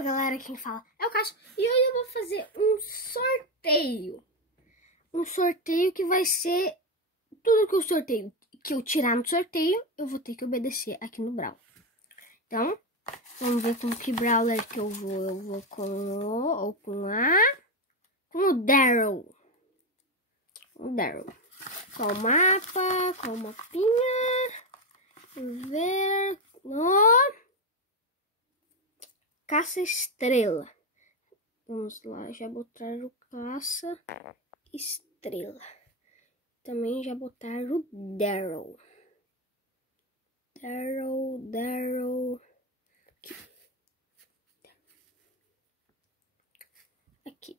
Fala galera, quem fala é o Cássio e hoje eu vou fazer um sorteio. Um sorteio que vai ser tudo que o sorteio que eu tirar no sorteio, eu vou ter que obedecer aqui no Brawl. Então, vamos ver com que Brawler que eu vou. Eu vou com o Daryl. O Daryl. Qual mapa? Qual mapinha? Vamos ver. Caça Estrela. Vamos lá, já botar o Caça Estrela. Também já botar o Daryl. Daryl. Aqui.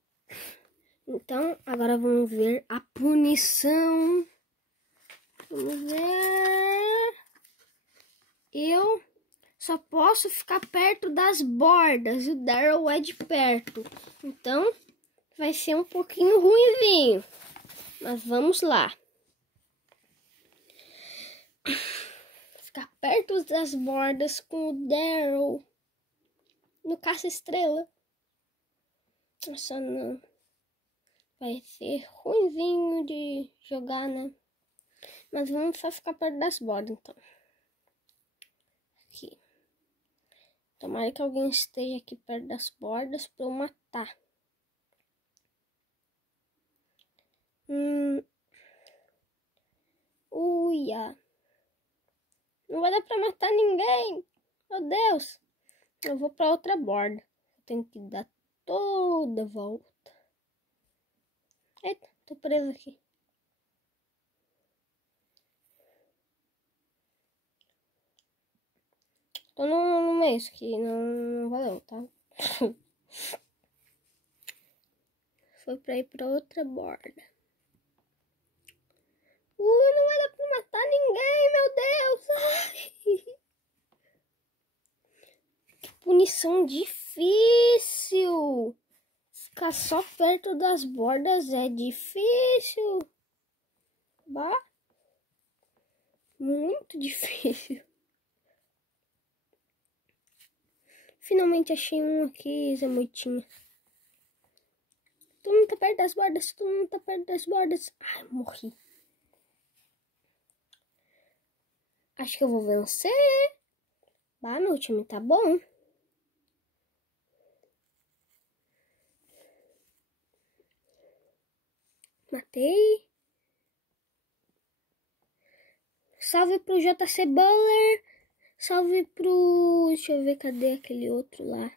Então, agora vamos ver a punição. Vamos ver. Eu só posso ficar perto das bordas. O Daryl é de perto. Então, vai ser um pouquinho ruimzinho. Mas vamos lá. Ficar perto das bordas com o Daryl no caça-estrela. Nossa, não. Vai ser ruimzinho de jogar, né? Mas vamos só ficar perto das bordas, então. Aqui. Tomara que alguém esteja aqui perto das bordas para eu matar. Uia. Não vai dar pra matar ninguém. Meu Deus. Eu vou pra outra borda. Eu tenho que dar toda a volta. Eita, tô preso aqui. Tô no meio aqui. Não valeu, tá? Foi pra ir pra outra borda. Não vai dar pra matar ninguém, meu Deus. Ai. Que punição difícil. Ficar só perto das bordas é difícil. Bah. Muito difícil. Finalmente achei um aqui, Zé Moitinho. Todo mundo tá perto das bordas. Todo mundo tá perto das bordas. Ai, morri. Acho que eu vou vencer. Bah, meu time tá bom. Matei. Salve pro JC Baller. Salve pro... Deixa eu ver, cadê aquele outro lá?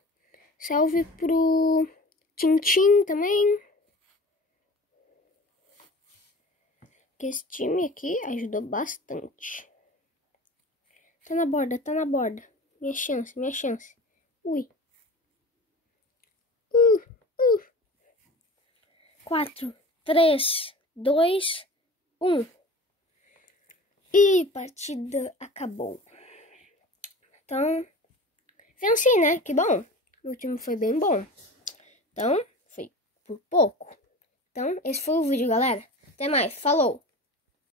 Salve pro Tintin também. Que esse time aqui ajudou bastante. Tá na borda, tá na borda. Minha chance. Ui. 4, 3, 2, 1. E partida acabou. Então, venci, né? Que bom. O time foi bem bom. Então, foi por pouco. Então, esse foi o vídeo, galera. Até mais. Falou!